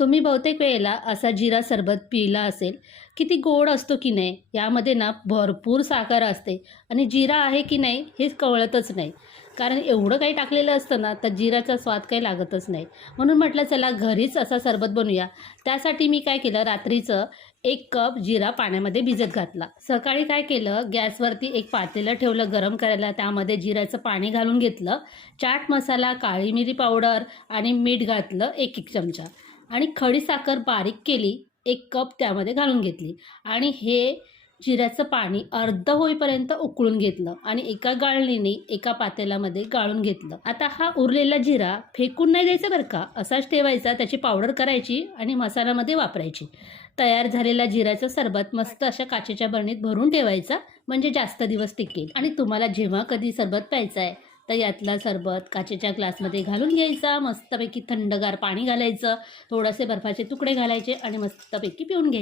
तुम्ही बहुतेक वेळेला असा जिरा सरबत पिला असेल. किती गोड असतो की नाही, यामध्ये ना भरपूर साखर असते आणि जिरा आहे की नाही हेच कळतच नाही. कारण एवढं काही टाकलेलं असतं ना, तर जिराचा स्वाद काही लागतच नाही. म्हणून म्हटलं चला घरीच असा सरबत बनवूया. त्यासाठी मी काय केलं, रात्रीचं 1 कप जिरा पाण्यामध्ये भिजत घातला. सकाळी काय केलं, गॅसवरती एक पातेलं ठेवलं गरम करायला. त्यामध्ये जिऱ्याचं पाणी घालून घेतलं. चाट मसाला, काळी मिरी पावडर आणि मीठ घातलं 1-1 चमचा. आणि खडीसाखर बारीक केली 1 कप त्यामध्ये घालून घेतली आणि हे जिऱ्याचं पाणी अर्ध होईपर्यंत उकळून घेतलं आणि एका गाळणीने एका पातेल्यामध्ये गाळून घेतलं. आता हा उरलेला जिरा फेकून नाही द्यायचा बरं का, असाच ठेवायचा. त्याची पावडर करायची आणि मसाल्यामध्ये वापरायची. तयार झालेला जिऱ्याचं सरबत मस्त अशा काचेच्या बरणीत भरून ठेवायचा, म्हणजे जास्त दिवस टिकेल. आणि तुम्हाला जेव्हा कधी सरबत प्यायचं आहे तर यातला सरबत काचेच्या ग्लासमध्ये घालून घ्यायचा. मस्तपैकी थंडगार पाणी घालायचं, थोडेसे बर्फाचे तुकडे घालायचे आणि मस्तपैकी पिऊन घ्यायचे.